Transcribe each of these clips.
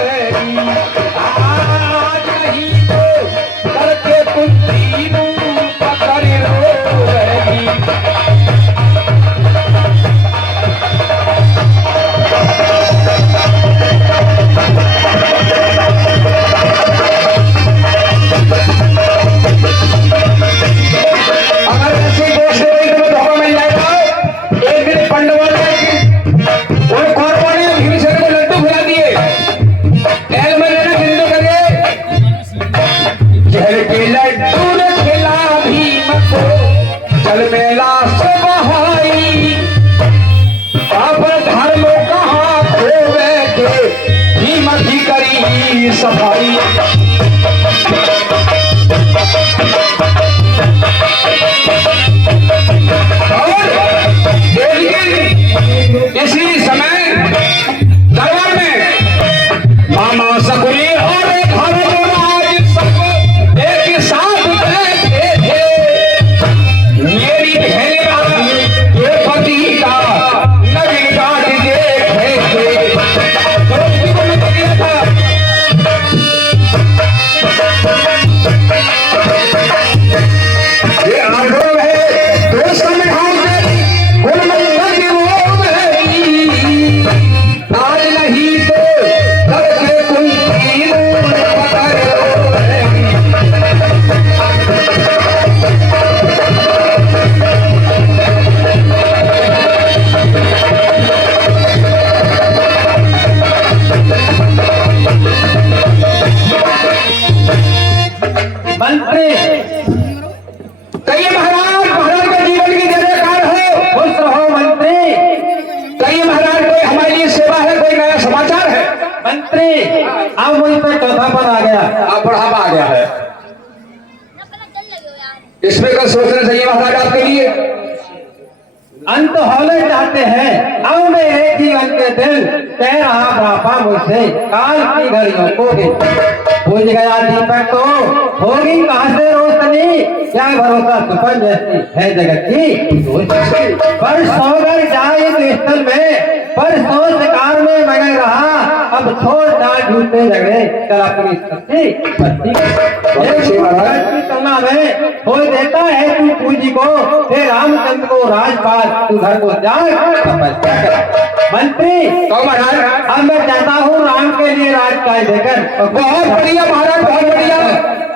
रहेगी, आज नहीं तो करके तुम तीनों पकड़ रोएगी। अगर ऐसी दोस्त रही तो धोखा मिल जाएगा। एक दिन पंडवा ने कौरवों ने भीमसेन को लड्डू खिला दिए। एल में लेना हिंदू करे जहर के लड्डू ने खिला भीम को, जल मेला से बहाई अब धर्म कहाँ खो बैठे, भीम की करी सफाई। इसी समय दरबार में मामा सकुली और धर्मराज सब एक साथ बैठे थे। मेरी बहनेरा ये पति का नवीन गाट देखे थे। द्रौपदी को मैं दिया था ये आग्रह है दोस्त में हाथ आज नहीं तो करके तुम तीनों पकड़ रोएगी। मंत्री कहिए महाराज, महाराज के जीवन की जय जयकार हो। खुश रहो मंत्री। कहिए महाराज, कोई हमारे लिए सेवा है, कोई नया समाचार है? मंत्री अब मुझ पे चौथापन आ गया, आप बढ़ावा आ गया है। इसमें कल सोचना चाहिए महाराज आपके लिए। अंत होने चाहते हैं अब मेरे जीवन के दिन कह रहा ब्रापा मुझसे काल की घड़ियों को भी बुझ गया दीपक तो होगी कहां से रोशनी, क्या भरोसा सुपन जैसी है जगत की। पर सौगर जाए स्थल में, पर सौ शिकार में मगर रहा, अब छोड़ डाल झूठे झगड़े चल अपनी सच्ची की तुलना में हो देता है तू पूंजी को, हे रामचंद्र को राजपाल तू घर को जाग तपस्या कर। मंत्री तो महाराज अब मैं चाहता हूँ राम के लिए राज काय देकर बहुत बढ़िया महाराज, बहुत बढ़िया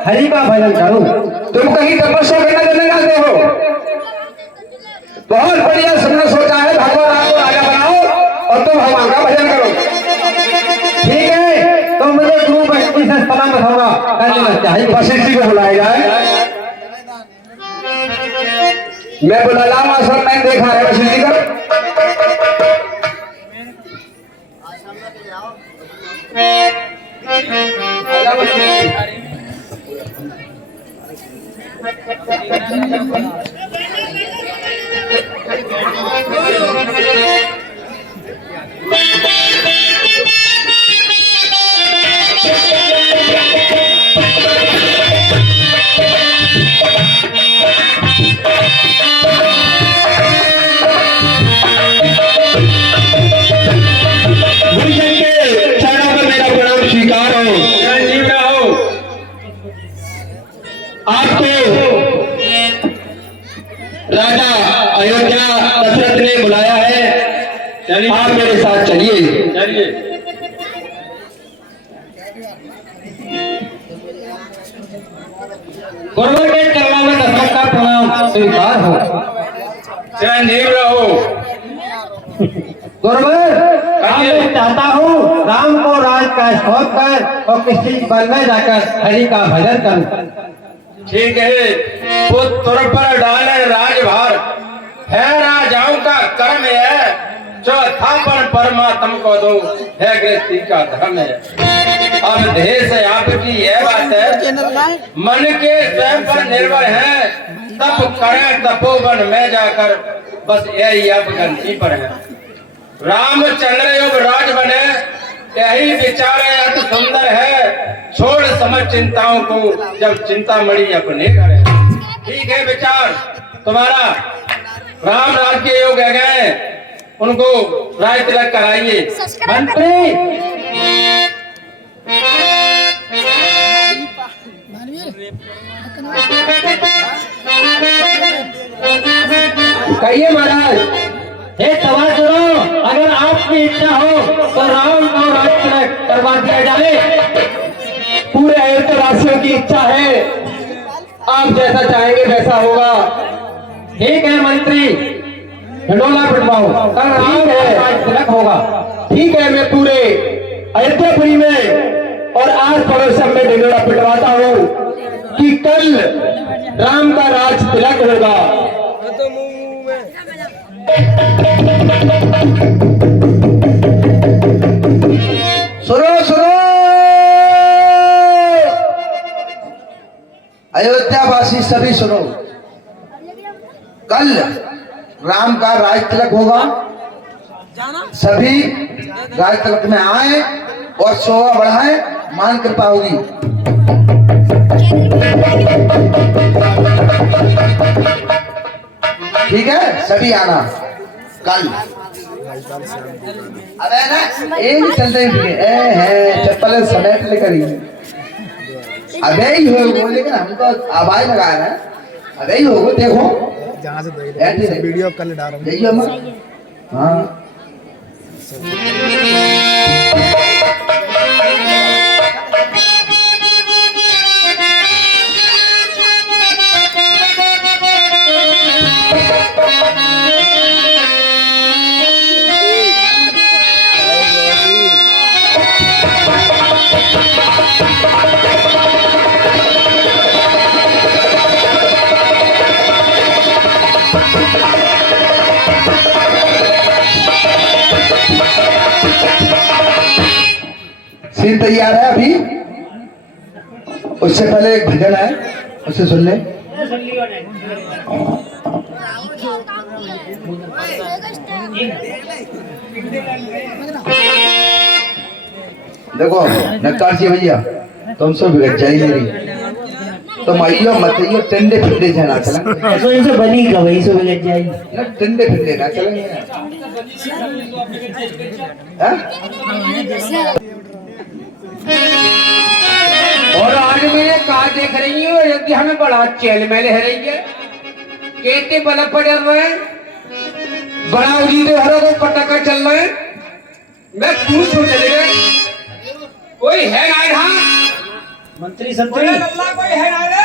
हरि का भजन करूं। तुम कहीं तपस्या करने चले जाते हो, बहुत बढ़िया तुमने सोचा है। भगवान आपको राजा बनाओ और तुम भगवान का भजन करो। ठीक है तो मुझे दूर बस्ती से सलामत होगा कर लेना चाहिए। वशिष्ठ को बुलाया जाए। मैं बुला लाऊं, आश्रम मैंने देखा है वशिष्ठ जी का। राजा अयोध्या दशरथ ने बुलाया है, आप मेरे साथ चलिए। गुरुवर के चरणों में दशरथ का प्रणाम स्वीकार हो। चिरंजीव रहो। गुरुवर मैं चाहता हूँ राम को राज का स्तोत्र कर और किसी बल में जाकर हरि का भजन करूं। ठीक है, पुत्र पर डाले राजभार है, राजाओं का कर्म है, चौथापन परमात्मा को दो है, गृहस्थी का धर्म है। अब देश आपकी यह बात है, मन के स्वयं पर निर्भर है, तप करें तपोवन में जाकर, बस यही आप गंती पर है। रामचंद्र योग राज बने यही विचार अति सुंदर है, छोड़ समझ चिंताओं को जब चिंता मणि अपने घर है। ठीक है विचार तुम्हारा, राम राज के योग है गए, उनको राय तिलक कराइए। मंत्री कहिए महाराज। हे सवाल सुनो, अगर आपकी इच्छा हो तो राम को राज्य तिलक करवा दिया जाए। पूरे अयोध्या वासियों की इच्छा है, आप जैसा चाहेंगे वैसा होगा। ठीक है मंत्री, ढंडोला पिटवाओ, कल राम को राज्य तिलक होगा। ठीक है, मैं पूरे अयोध्यापुरी में और आस पड़ोस में ढंडोला पिटवाता हूँ कि कल राम का राज तिलक होगा। सुनो सुनो अयोध्यावासी सभी सुनो, कल राम का राज तिलक होगा। सभी राज तिलक में आए और शोभा बढ़ाएं, मान कृपा होगी। ठीक है, सभी आना कल। अबे ना ये नहीं चल रही है, चप्पल समेट लेकर ही। अबे ही हो वो, लेकिन हमको आवाज लगाया ना, अबे ही हो देखो जहाँ से वीडियो कल डाल रहा देखिए हम। हाँ सीन तैयार है अभी, उससे पहले एक भजन है, उसे सुन ले। देखो नक्कार जी भैया, तुमसे बिगड़ जाएगी मेरी, तो माइयो मत यो टिंडे फिंडे से ना चला, तो इनसे बनी का वही से बिगड़ जाएगी ना टिंडे फिंडे ना चलेंगे। और आज मैं कहा देख रही हूँ, अयोध्या में बड़ा चहल महल है रही है, कहते बल्ब पड़ रहे हैं, बड़ा उजीदे हरों को पटाखा चल रहे हैं। मैं पूछ हो चले गए, कोई है ना यहाँ? मंत्री संतरी कोई है ना रे?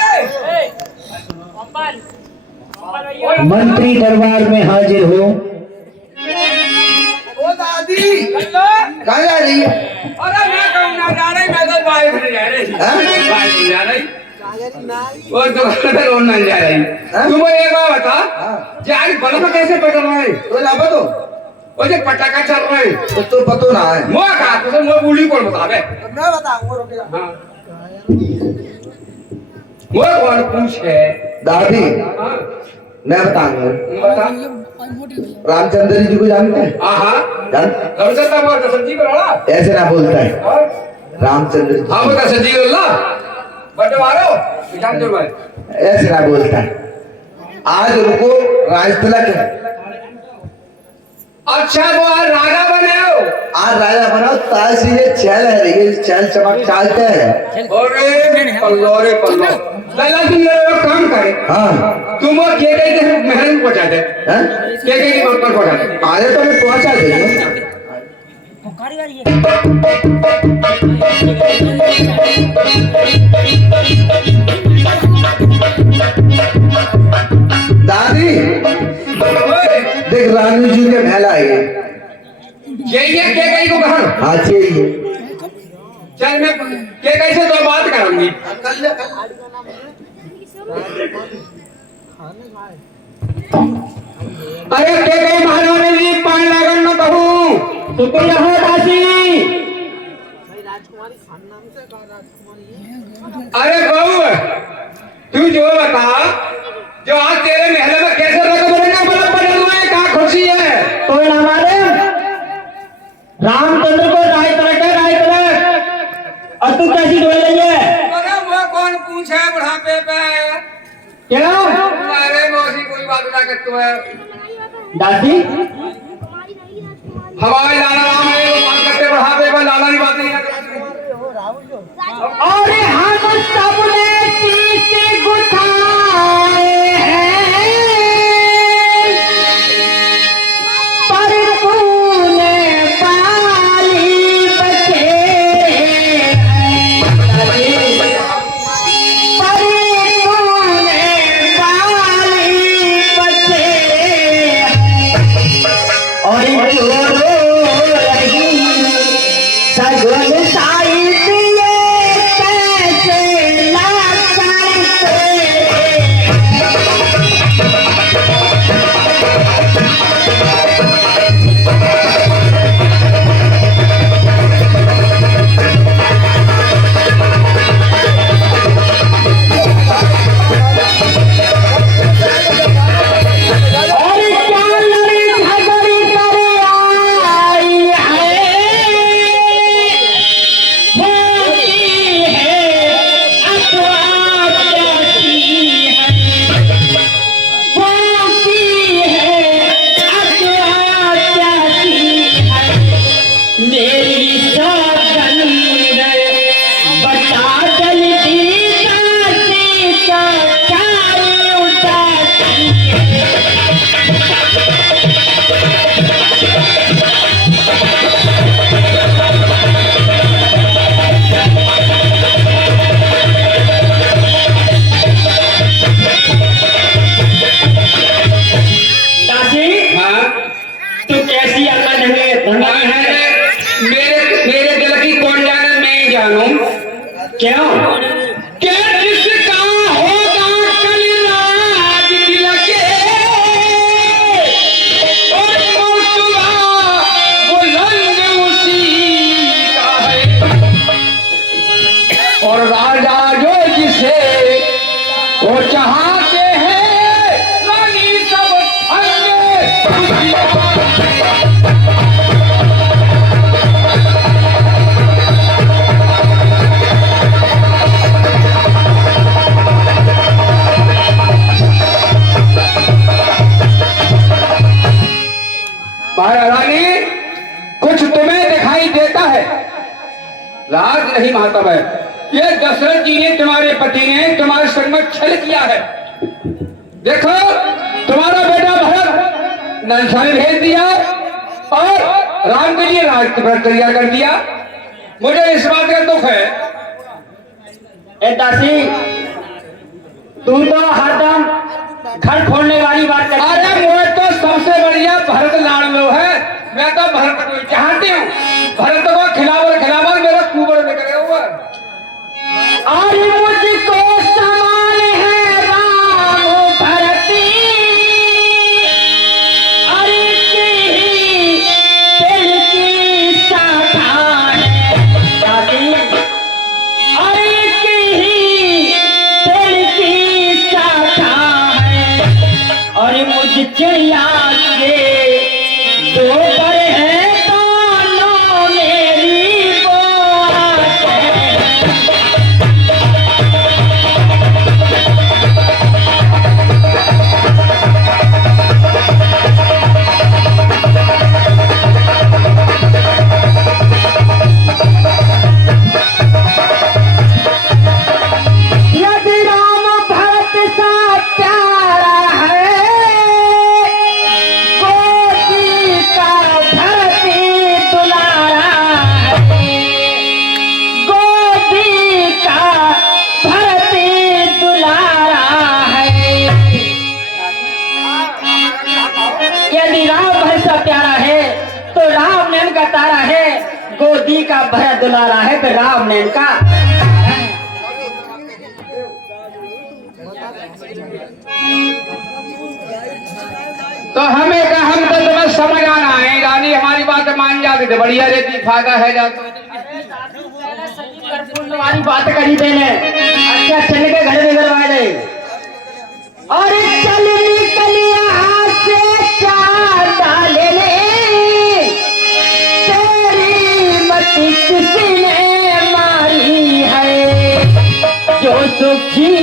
मंत्री दरबार में हाजिर हो। ओ दादी कहाँ जा रही है? अरे मैं कहूँ ना जा रही, मैं तो बाहर नहीं जा रही, बाहर नहीं जा रही, वो दुकानदार ऑनलाइन जा रही। तुम एक बात बता, जान बल्ब कैसे पकड़ रहा है? तो ना बतो, वो जो पटाखा चल रहा है तो पतो ना है। मुँह कहा तो मुँह बूढ़ी कौन बता बे? मैं बताऊंगा। हाँ मुँह कौन पूछ है? दादी हाँ मैं बताऊंगा। बता। रामचंद्र जी को जानते हैं? हाँ जान रविचंद्र बोल का सब्जी बनाना ऐसे ना बोलता है और रामचंद्र जी, हाँ बोल का सब्जी बोलना बंटवारो जान दो भाई, ऐसे ना बोलता है। आज रुको, राज तिलक है। अच्छा वो आज राजा बने हो? आज राजा बनाओ, ताज ये चहल है, ये चहल चमक चालते हैं। अरे पल्लो लला तुम मेरा काम करे, हाँ तुम और के महल में पहुंचा दे, हैं? के की पर पहुंचा दे। आगे तो मैं पहुंचा देंगे। दादी देख रानी जी के महल आए। ये के कहीं को कहा? हाँ चाहिए। चल मैं के कहीं से दो बात करूंगी। अरे के कहीं महारानी जी पान लगन न कहूँ तो कोई यहाँ दासी। अरे बहू तू जो बता, जो आज तेरे महल में कैसे रंग बिरंगा बल्ब पड़े हुए हैं, कहाँ खुशी है? तो हमारे रामचंद्र को राय तिलक है, राय तिलक, और तू कैसी डोल रही है? अरे वो कौन पूछे बुढ़ापे पे? क्या अरे मौसी कोई बात ना कर तू है दादी? हमारे लाला राम है, वो बात करते बुढ़ापे पर, लाला की बात नहीं करते। और हम सबने शीश गुथाए हैं, मेरी सौगंध बता जल्दी दासी का चार उदासी हाँ तू कैसी अकल है धंधा है मेरे दिल की कौन जाने, मैं ही जानूं। क्यों क्या जिसका होगा कल राज दिल के और मौतुआ बुलंद उसी का है, और राजा जो जिसे वो चाहते हैं रानी सब अंग उसी का है। महारानी कुछ तुम्हें दिखाई देता है? राज नहीं मातब है, ये दशरथ जी ने तुम्हारे पति ने तुम्हारे संग में छल किया है। देखो तुम्हारा बेटा भरत नंसा में भेज दिया और राम के लिए राज पर तैयार कर दिया। मुझे इस बात का दुख है। ए दासी तू तो हरदम घर फोड़ने वाली बात करती है। अरे मुझे तो सबसे बढ़िया भरत लाडलो है, मैं तो भरत को चाहती हूँ। भरत को खिलावर मेरा कुबर निकले हुआ। अरे मुझको सवाल है राम भरती अरे की दिल की शाखा है दादी अरे की दिल की शाखा है और मुझ चिड़िया के दो पर है दोनों मेरी बात है। यदि राम भरत सा प्यारा है गोदी का भरती दुलारा है गोदी का भरती दुलारा है। यदि राम भरत सा प्यारा है तो राम नैन का तारा है, गोदी का भरत दुलारा है तो राम नैन का। तो हम तो तुम्हें समझ आना है, रानी हमारी बात मान जाती थे, बढ़िया रहती, फायदा है जाता। तुम्हारी बात करी देने अच्छा चल के घर में करवा दे और चल निकल यहाँ से चार डाले ले तेरी मती किसी ने मारी है जो सुखी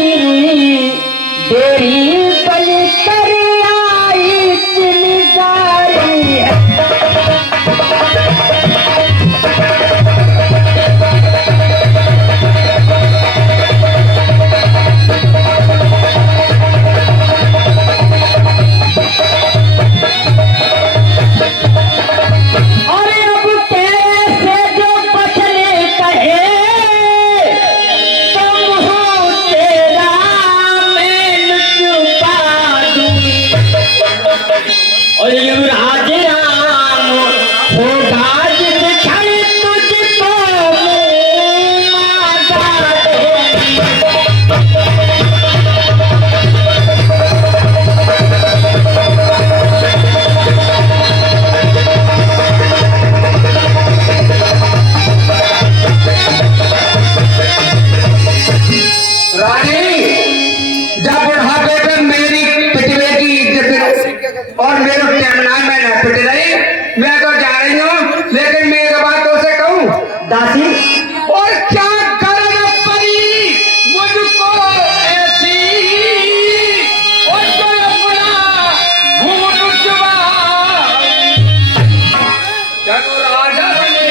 देरी बल कर आई चिंगारी है। अरे अब कैसे जो बचने कहे तुम हो तेरा मैं छुपा दूं और युवराज राम होगा जिस क्षण तुझको माता देगी। रानी जब बुढ़ापे पे मेरी पिटवे की इज्जत और मेरे टेमना में न पिट रही, मैं तो जा रही हूँ, लेकिन मैं एक बात तो से कहूँ दासी और क्या करन पड़ी मुझको ऐसी और जो अपना घूट चुबा जब राजा ने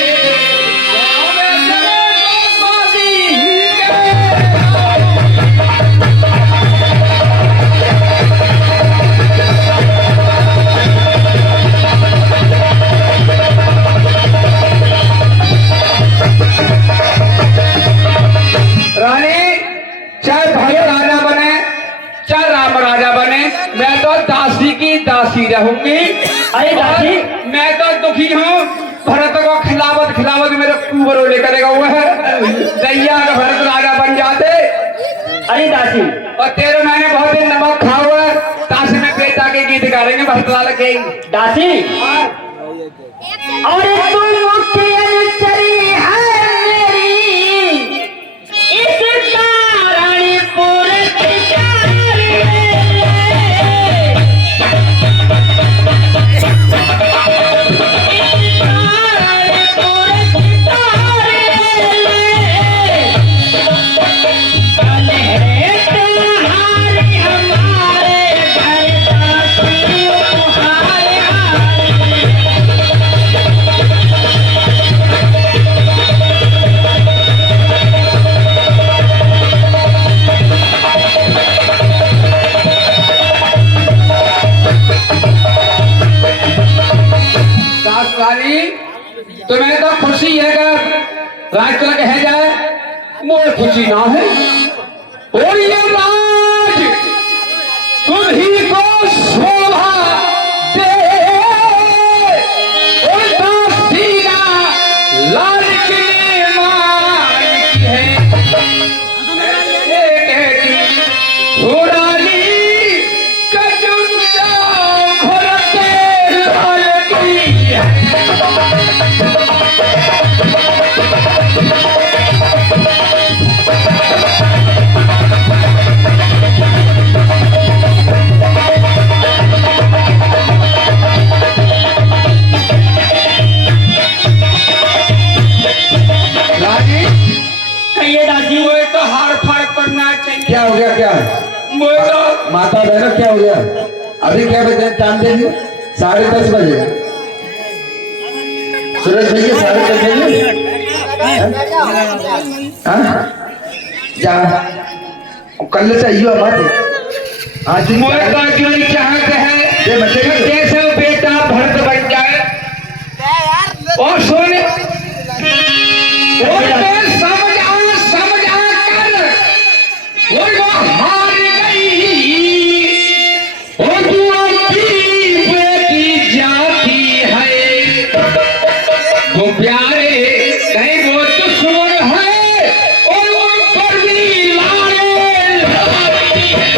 दासी रहूंगी। अरे दासी, मैं तो दुखी हूँ। भरत को खिलावत खिलावत मेरे कुबरो लेकर हुआ है। दैया का भरत राजा बन जाते। अरे दासी, और तेरे मैंने बहुत दिन नमक खा हुआ है। ताश में बेटा के गीत गा रहे हैं भरत लाल के। दासी, और तुम मुख्य अनुचरी है मेरी, इस तारणीपुर की चारी तुम्हें तो खुशी है कि राज तिलक है जाए, मुझे खुशी ना है। और ये राज तुम्ही को शोभा दे, और दासीना लाल के मालिक है। घोड़ाली कजुंजा भरते लाल की है। कहिए दासी। मुझे तो हार फाड़ करना चाहिए। क्या हो गया? क्या मुझे तो माता बहना क्या हो गया? अभी क्या बजे टाइम देंगे? 10:30 बजे। सूरज भैया 10:30 बजे जा कल चाहिए बात। आज मुझे तो जो चाहत है ये बताइए। जैसे वो बेटा भरत बन जाए और सोने और मैं समझ आ कर वो हार गई। और तू अपनी बेटी जाती है वो प्यारे कहीं वो दुश्मन है और उन पर भी लारे लाती है।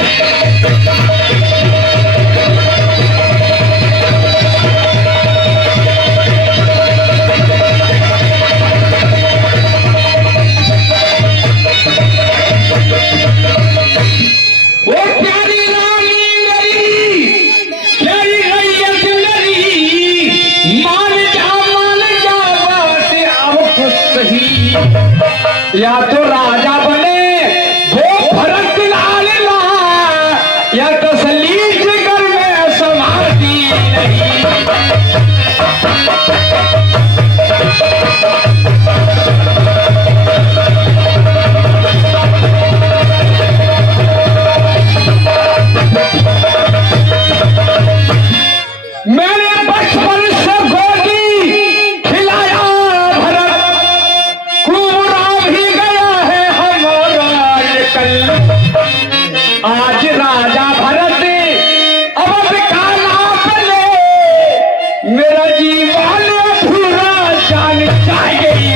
वो प्यारी रानी मेरी, प्यारी रैयत मेरी, मान जा बात अब खुद सही। या तो राजा बने वो भरत लाल ला, या तो सलीज कर में समाती नहीं। मैंने बचपन से गोदी खिलाया भरत, कुंवरा भी गया है हमारा ये कल। आज राजा भरत अब का नाम ले, मेरा जीवन पूरा जान चाहिए।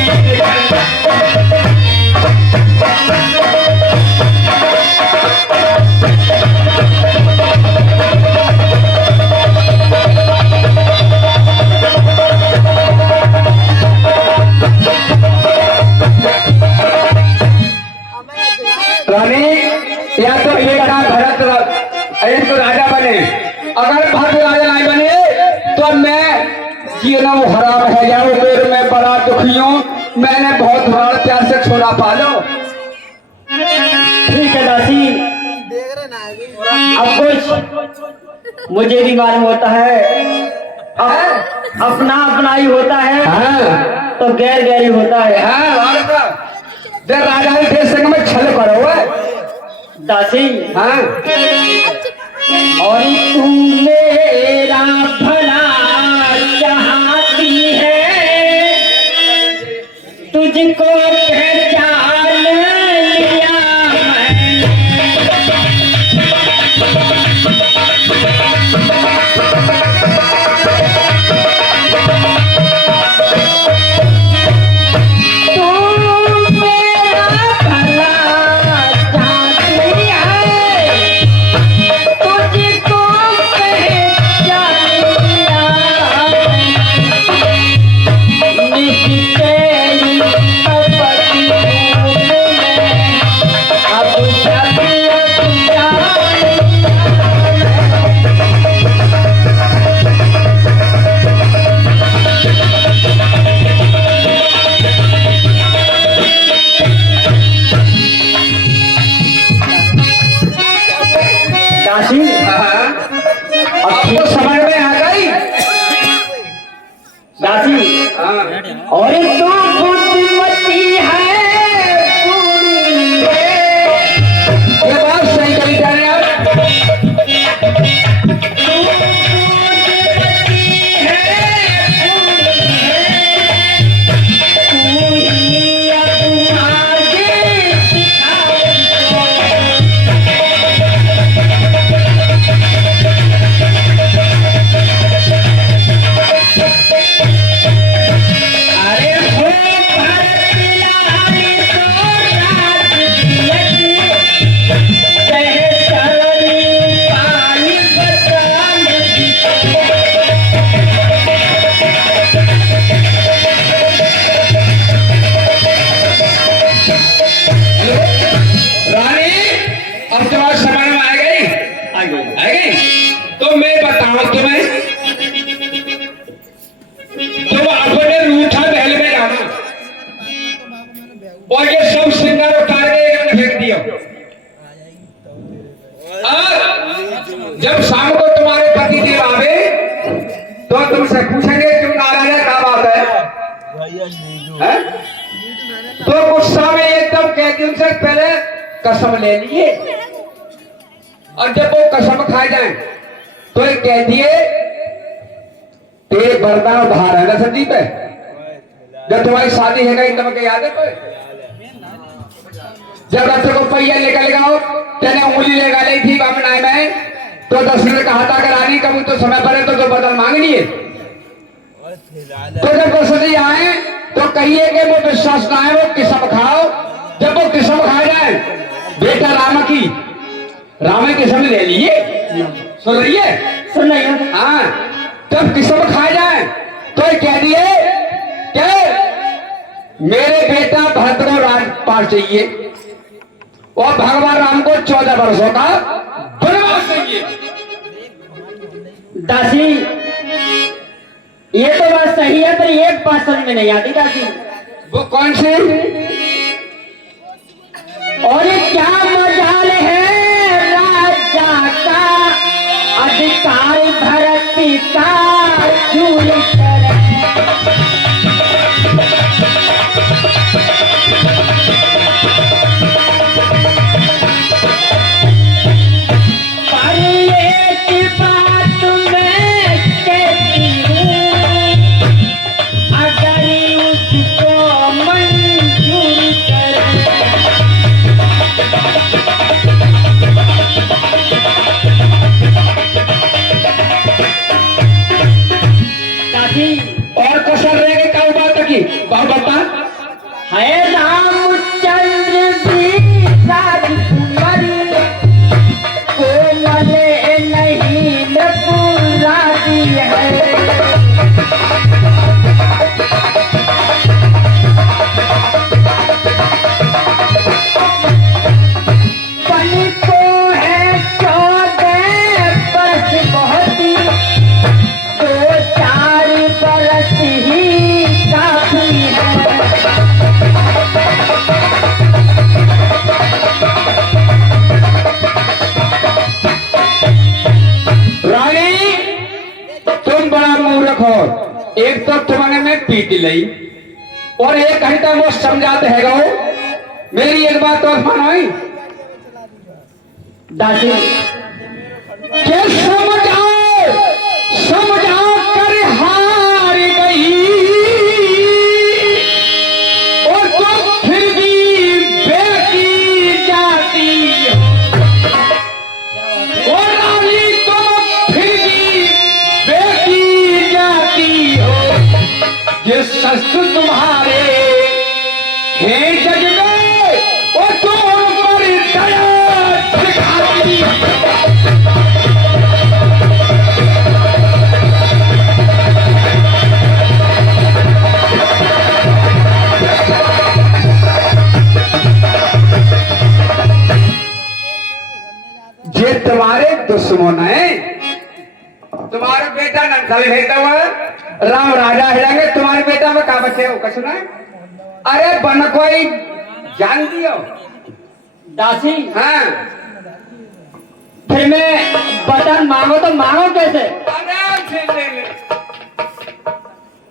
रानी या तो बेटा भरत तो राजा बने, अगर भरत राजा नहीं बने तो मैं जीना वो हराम है या वो मेरे में बड़ा दुखी हूँ। मैंने बहुत बड़ा प्यार से छोड़ा पालो। ठीक है दासी, अब कुछ मुझे भी मालूम होता है। अपना अपना ही होता है हाँ। तो गैर गैर ही होता है। राजा के संग में छल करो है। दासी, हाँ। और तू मेरा भला चाहती है, तुझको पहचान लिया मैंने। और ये सब श्रृंगार उतार के एक ने फेंक दिया। जब शाम को तुम्हारे पति देव आवे तो तुमसे पूछेंगे क्यों नाराज है, क्या बात है? तो गुस्सा में एकदम कहती उनसे पहले कसम ले लिए, और जब वो कसम खा जाए तो ये कह दिए तेरे वरदान बाहर है ना संदीप है। जब तुम्हारी शादी है गई तुम्हें याद है कोई? जब बच्चे को पहिया लेकर लगाओ तेने उंगली लगा ली थी बामनाए में, तो दशरथ ने कहा था अगर रानी कबू तो समय पर है तो बदल मांगनी है। तो जब दशरथ जी आए तो कहिए कि वो विश्वास ना है, वो किस्म खाओ। जब वो किस्म खा जाए बेटा राम की किस्म ले लिए, सुन रही है? सुन रही हूँ। हाँ, जब किस्म खा जाए तो कह दिए क्या मेरे बेटा भरत को राजपाट चाहिए और भगवान राम को 14 वर्षों का वनवास चाहिए। दासी ये तो बात सही है, पर एक बात समझ में नहीं आती दासी। वो कौन सी? और ये क्या मजाल है राजा का अधिकार भरत का चूरी करे। पर एक बात मैं कहती हूँ, अगर उसको मंजूर करे। दादी और कसर रह गए क्या बात की बाबा है रामचंद्र भी राजकुमारी कोमल नहीं नपुराती है। पन को है 14 वर्ष बहुत ही, 2-4 वर्ष ही काफी है। रानी तुम बड़ा मूर्ख हो, एक तो तुम्हारे में पीट ली और एक घंटा वो समझाते है गो। मेरी एक बात और मानो दासी के समझाओ कर हार गई और तुम फिर भी बेटी जाती हो। और रानी तुम फिर भी बेटी जाती हो। ये शस्त्र तुम्हारे हैं जग में और तुम पर दया दिखाती हो। ये तुम्हारे दुश्मन है, तुम्हारा बेटा नंसल भेजता हुआ राम राजा है जाएंगे, तुम्हारे बेटा में कहा बच्चे हो कसना है? अरे बन कोई जान दियो दासी हाँ। फिर मैं बटन मांगो तो मांगो कैसे? आराम से ले ले।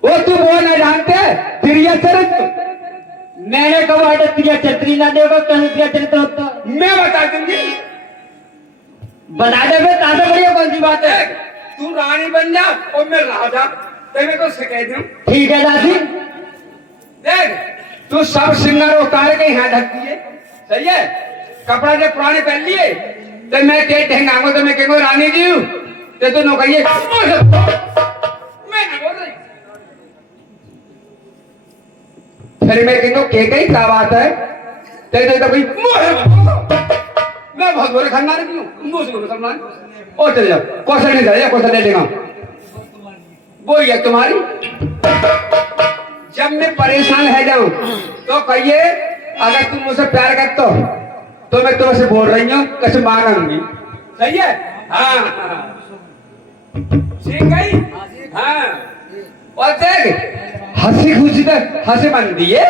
वो तुम वो न जानते प्रिय चरित्र, मैंने कहा है प्रिय चरित्री ना देगा कहीं प्रिय चरित्र होता। मैं बता दूंगी। बता दे बे, ताजा बढ़िया कौन सी बात है? तू रानी बन जा और मैं राजा, तो मैं तो शिकायत दूं। ठीक है दासी। देख तू सब श्रृंगार उतार के यहाँ ढकती है, सही है? कपड़ा जब पुराने पहन लिए तो मैं ते ढंगांगो तो मैं कहेंगे रानी जी हूँ, तो तू नौकरिए मैं ना बोल रही। फिर मैं कहेंगे के कहीं क्या बात है? तेरे तो भाई मैं बहुत बड़े खानदान की हूँ, मुसलमान। और चले जाओ, कौशल नहीं जाए, कौशल दे देगा वो ही है तुम्हारी। जब मैं परेशान है जाऊं तो कहिए अगर तुम मुझसे प्यार करते हो तो मैं तुमसे बोल रही हूँ कुछ मांगूंगी, सही है? हाँ ठीक है। हाँ और देख हंसी खुशी तो हंसी बन दिए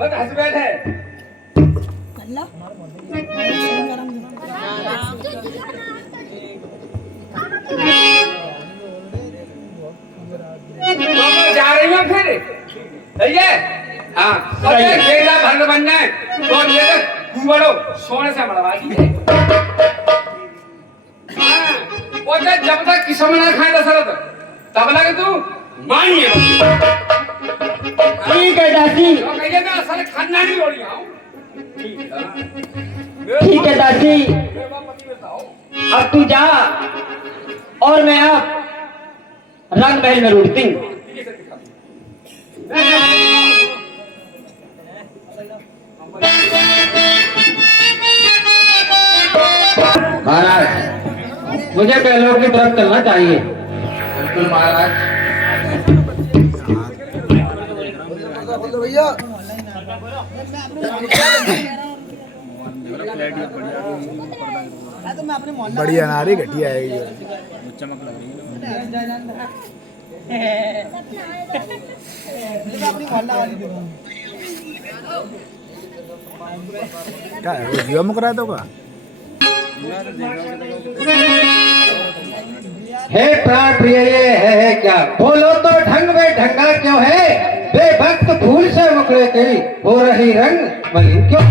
बस हस्बैंड है तो जा रही हो फिर सही है हाँ और ये केला भर बनना है तो ये कुबड़ो सोने से मरवा दीजिए हाँ वो जब तक किस्म ना खाए दशरथ तब लगे तू मानिए ठीक है दासी तो कहिए मैं असल खाना नहीं हो रही हूँ ठीक है दासी अब तू जा और मैं अब रंग महल में रुकती हूँ महाराज मुझे पहलों की तरफ चलना चाहिए। बिल्कुल महाराज भैया बढ़िया नारी घटिया है ये चमक लग रही क्या है वो जियो मुक रहा है तो का हे प्राण प्रिय ये है क्या बोलो तो ढंग में ढंगा क्यों है बेभक्त फूल से मुकरे की हो रही रंग मलिन क्यों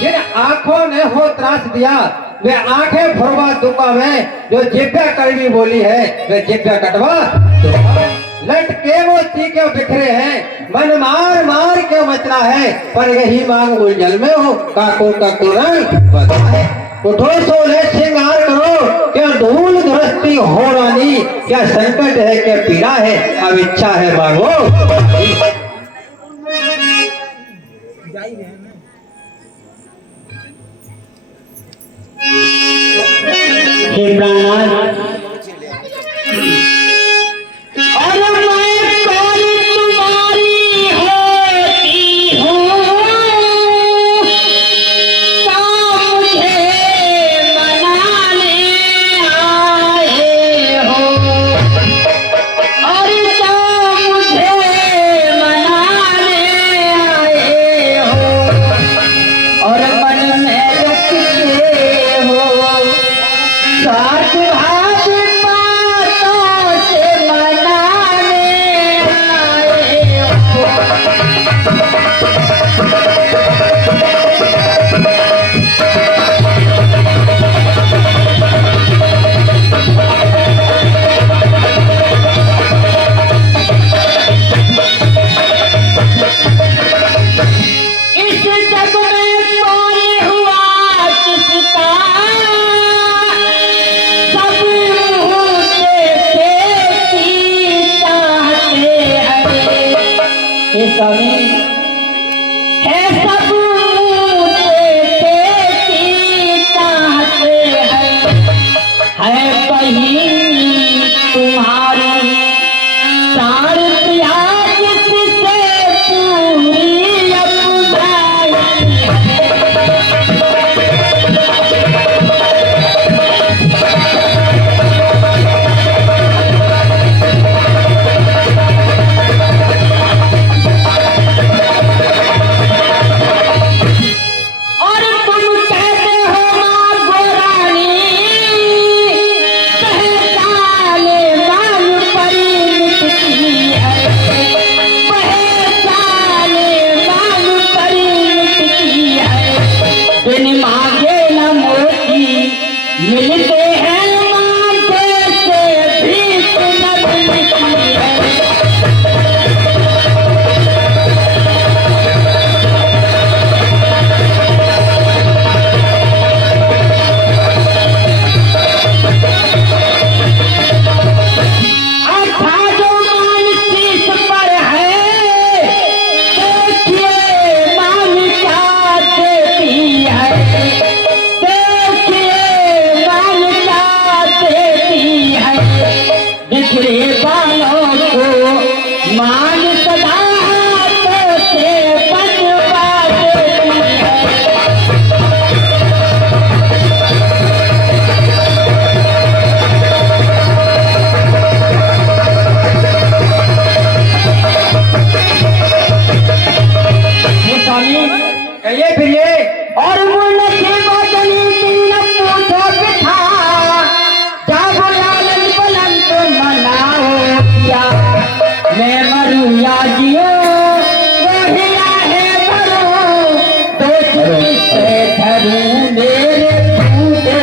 जिन आंखों ने हो त्रास दिया वे आंखें फुरवा दुका में जो जिब्या कड़वी बोली है वे जिब्या कटवा लटके वो तीखे बिखरे हैं मन मार मार क्यों मचना है पर यही मांग उलझल में हो काको का रंग बता है उठो सोले श्रृंगार करो क्या धूल धरस्ती हो रानी क्या संकट है क्या पीड़ा है अब इच्छा है मांगो हे प्राणनाथ और मैं कौन तुम्हारी होती हूँ तो मुझे मनाने आए हो और तो मुझे मनाने आए हो आइए फिर ये और मुन्नती बदनी न पूछो कि था जब लालन बुलंद तो मनाओ किया मैं मरूं या जियो वही आहे मरो दो चुप्पी से धरूं मेरे टूटे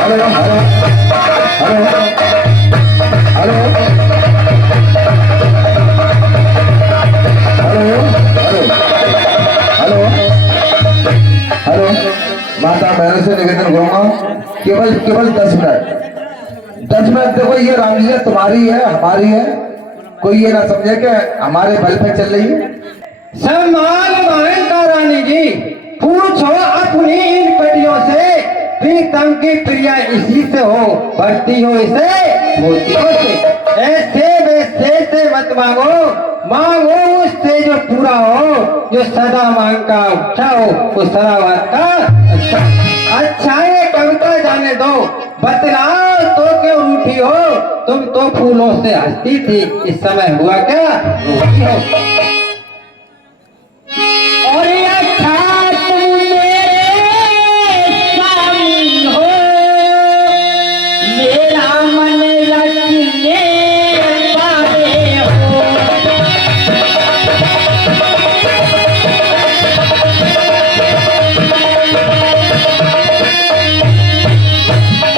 hello hello hello hello hello hello माता बहनों से निवेदन करूंगा केवल केवल 10 मिनट देखो ये रामलीला तुम्हारी है हमारी है कोई ये ना समझे कि हमारे बल पे चल रही है सम्मान महंगा रानी जी पूछो अपनी इन पटियों से प्रीतम की प्रिया इसी से हो बढ़ती हो इसे मोतियों से ऐसे वैसे से मत मांगो मांगो उससे जो पूरा हो जो सदा मांग का अच्छा हो वो सदा मांग का अच्छा ये कविता जाने दो बतलाओ तो क्यों रूठी हो तुम तो फूलों से हंसती थी इस समय हुआ क्या रूठी हो और अच्छा तुम मेरे स्वामी हो मेरा मन रखने वाले हो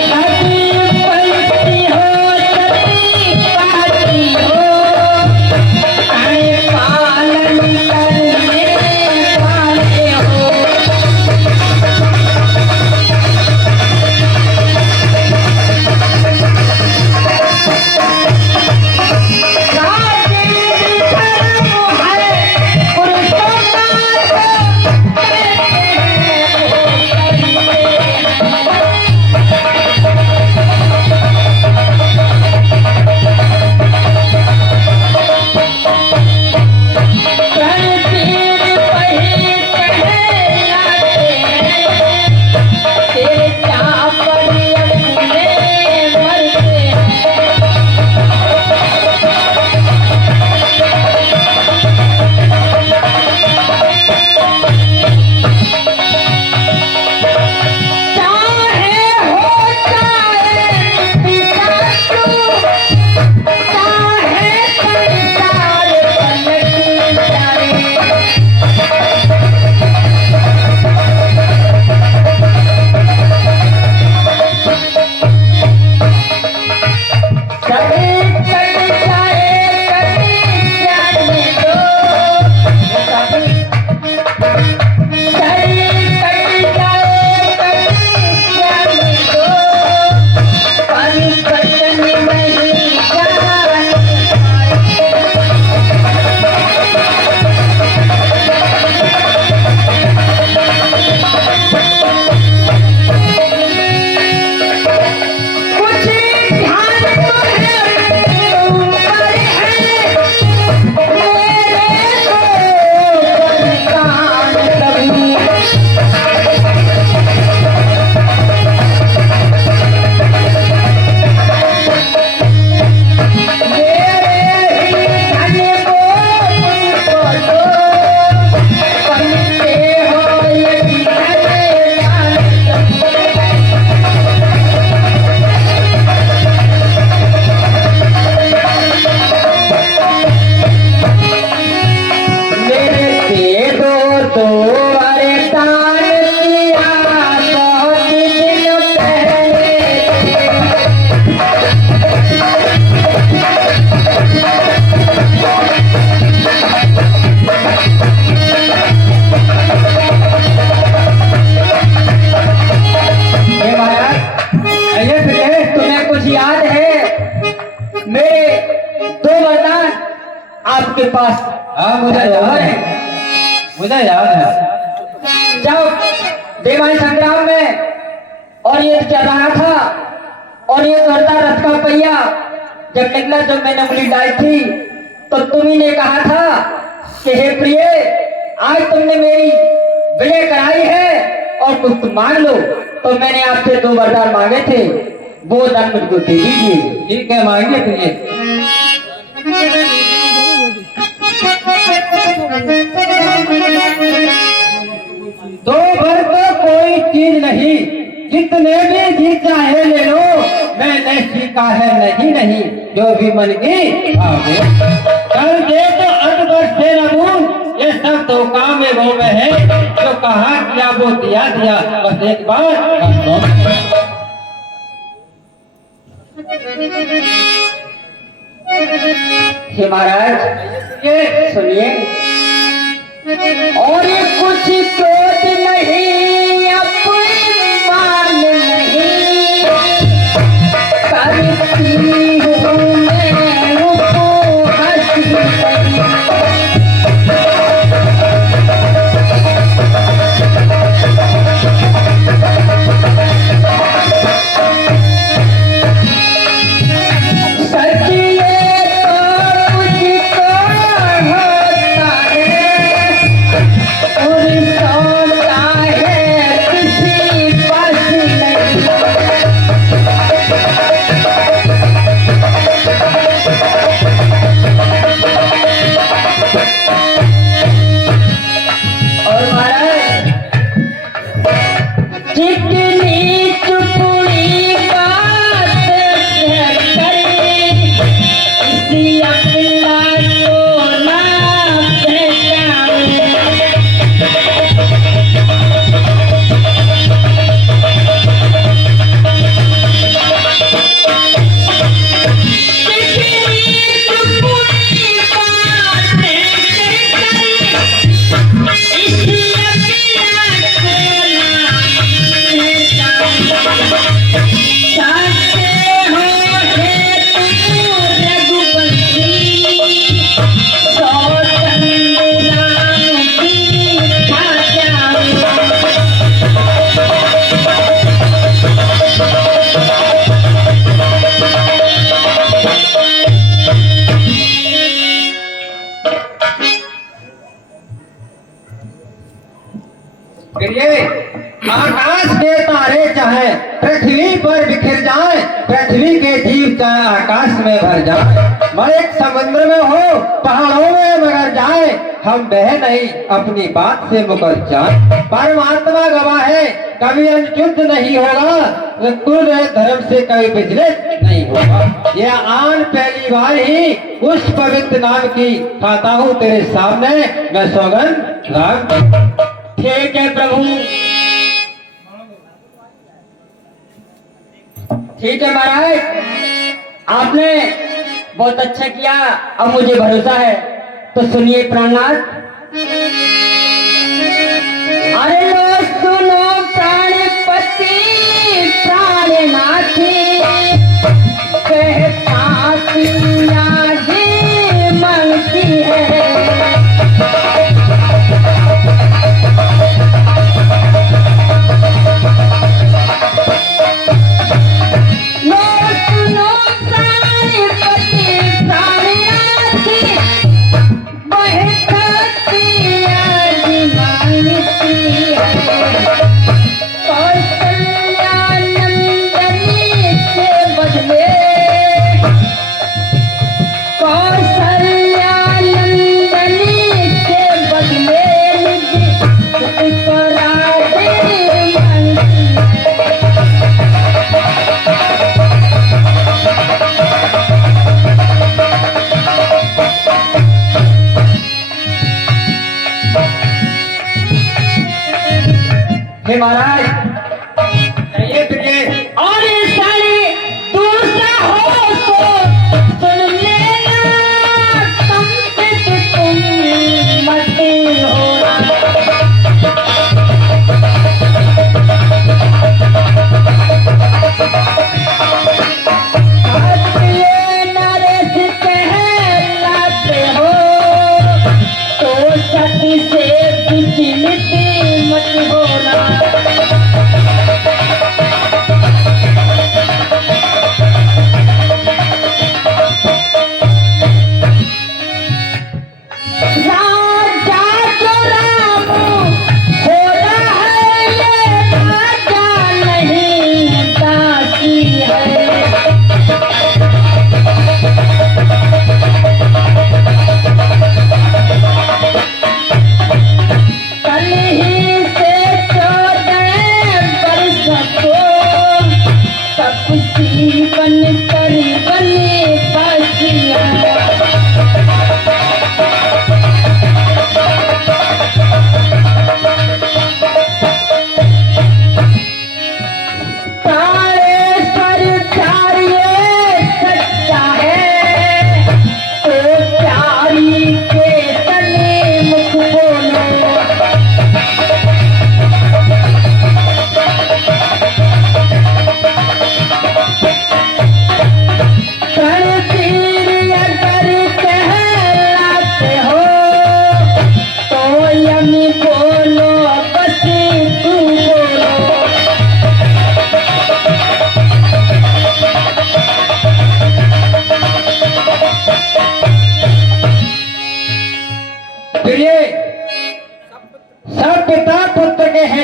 कभी पलटी हो कभी पाती हो आए पालन करने वाले हो तेरे चाह पर अपने मरते हैं चाहे हो चाहे पिता तू चाहे संसार पलट जाए कभी कट जाए कभी जाने दो कभी कट जाए कभी जाने दो परिवर्तन नहीं जाने कुछ ध्यान तो है ऊपर है मेरे को संतान कभी मेरे ही धन को मुझको दो बनते हो यदि मेरे दे दो तो अरे दान किया बहुत दिन पहले हे महाराज आइए फिर ये तुम्हें कुछ याद है मेरे दो वरदान आपके पास हाँ मुझे याद है जब देवान संग्राम में और ये चल रहा था और ये करता रथ का पहिया जब निकला जब मैंने उंगली डाली थी तो तुम्ही ने कहा था कि हे प्रिय आज तुमने मेरी विजय कराई है और कुछ मांग लो तो मैंने आपसे दो वरदान मांगे थे वो वरदान मुझको दे दीजिए ठीक है मांगिए फिर ये का है नहीं नहीं जो भी मन की भावे। कर दे तो अटबस से लगूं, ये सब तो काम में वो में है, जो कहा किया वो दिया दिया, बस एक बार कर दो। हे महाराज ये सुनिए, और ये कुछ क्रोध नहीं अपमान नहीं करती हूँ मैं उपहास नहीं। सच ये तो मुझको होता है और सोता है किसी पास नहीं। और महाराज जितनी चुपड़ी बात करी इसी अपना को ना पहचाने। आकाश के तारे चाहे पृथ्वी पर बिखर जाए, पृथ्वी के जीव चाहे आकाश में भर जाए, मरे समुद्र में हो पहाड़ों में मगर जाए, हम बह नहीं अपनी बात से मुकर जाए। परमात्मा गवाह है कभी अनुचित नहीं होगा, कुल धर्म से कभी विचलित नहीं होगा। यह आन पहली बार ही उस पवित्र नाम की खाता हूँ तेरे सामने मैं सौगंध राम। ठीक है प्रभु, ठीक है महाराज, आपने बहुत अच्छा किया, अब मुझे भरोसा है। तो सुनिए प्राणनाथ, अरे लो सुनो प्राणपति प्राणनाथी कहता पिया जी मांगती है। हे महाराज ये और सारी दूसरा हो तो सुन लेना, तुम मत होना। ये नरेश कहलाते हो तो सती से विचलित मत होना। राजा जो राम हो रहा है, ये राजा नहीं दासी है।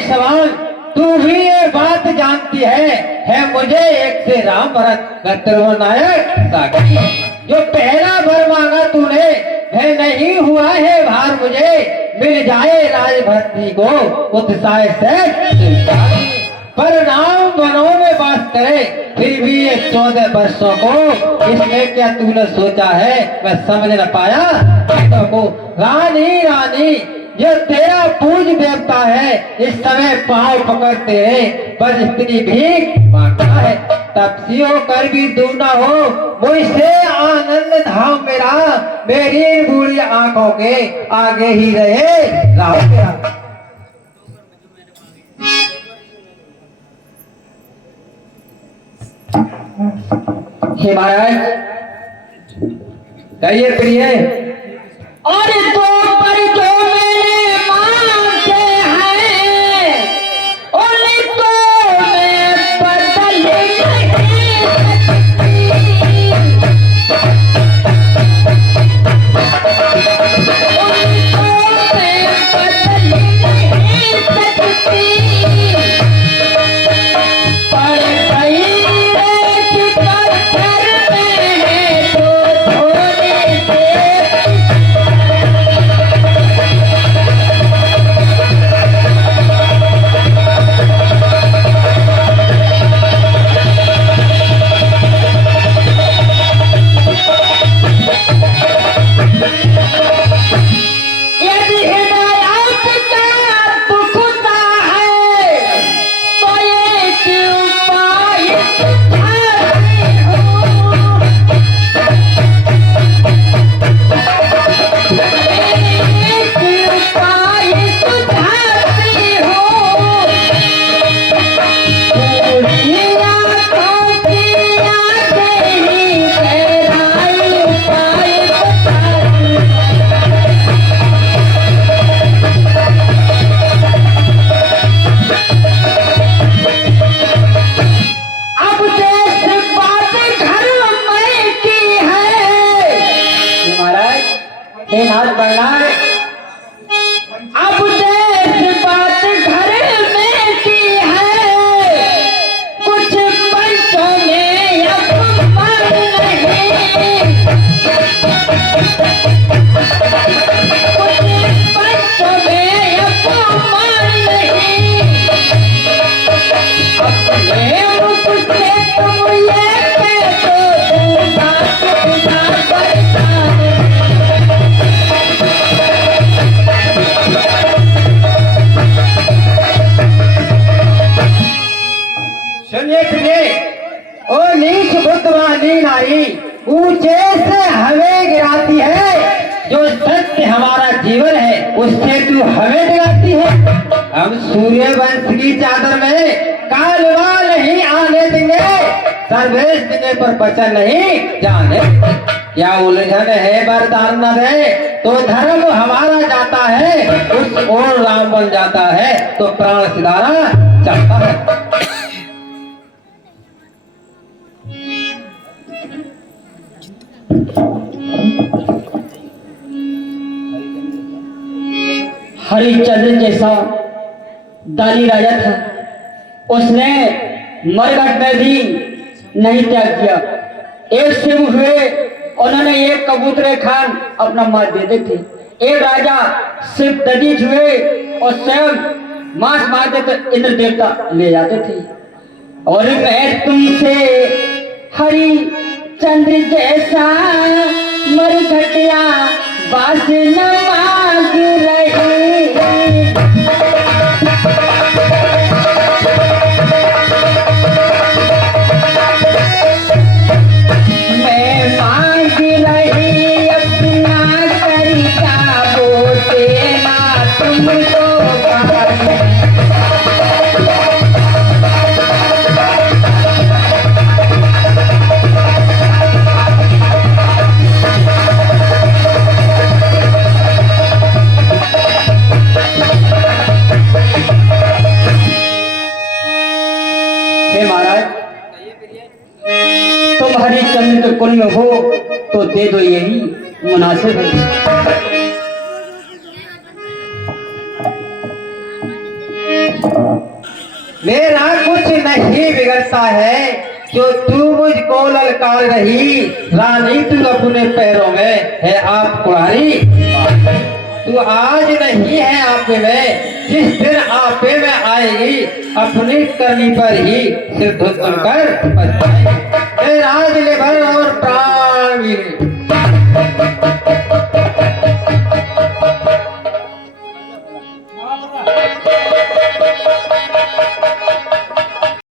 सवाल तू भी ये बात जानती है मुझे एक से राम भरत नायक साक्षी। जो पहला वर मांगा तूने है नहीं हुआ है भार मुझे, मिल जाए राजभक्ति को उत्साह से पर नाम वनों में बात करे फिर भी ये 14 वर्षों को, इसमें क्या तूने सोचा है मैं समझ न पाया को। रानी रानी ये तेरा पूज देवता है, इस समय पाँव पकड़ते हैं पर इतनी भीख मांगता है, तपसी होकर भी दूर न हो मुझसे आनंद धाम मेरा, मेरी बूढ़ी आंखों के आगे ही रहे राम तेरा। हे महाराज कहिए प्रिय। और दो पर जो मैंने मांगे हैं उन्हीं को मैं बदल नहीं सकती, पर कई नारी ऊंचे से हमें गिराती है, जो सत्य हमारा जीवन है उससे तू हमें गिराती है। हम सूर्य वंश की चादर में कालवा नहीं आने देंगे, सर्वेश देने पर वचन नहीं जाने। क्या उलझन है वरदान न दे तो धर्म हमारा जाता है, उस ओर राम बन जाता है तो प्राण सिधारा चलता है। हरिश्चंद्र जैसा दानी राजा था, उसने मरघट में भी नहीं त्याग किया। एक सिंह हुए, उन्होंने एक कबूतर खान अपना मार देते थे। एक राजा सिर्फ दधीच हुए और स्वयं मांस मारते तो इंद्र देवता ले जाते थे। और मैं तुमसे हरिश्चंद्र जैसा मरघटिया बास न मांग रही, मैं मांग रही अपना तरीका, वो देना तुमको हरिश्चंद्र के कुल में हो तो दे दो, यही मुनासिब है। मेरा कुछ नहीं बिगड़ता है जो तू मुझको ललकार रही, रानी तू अपने पैरों में है आप कुंवारी। तू आज नहीं है आप में, जिस दिन आपे में आएगी अपनी करनी पर ही सिर धुन कर राज ले भर और प्राण वीर।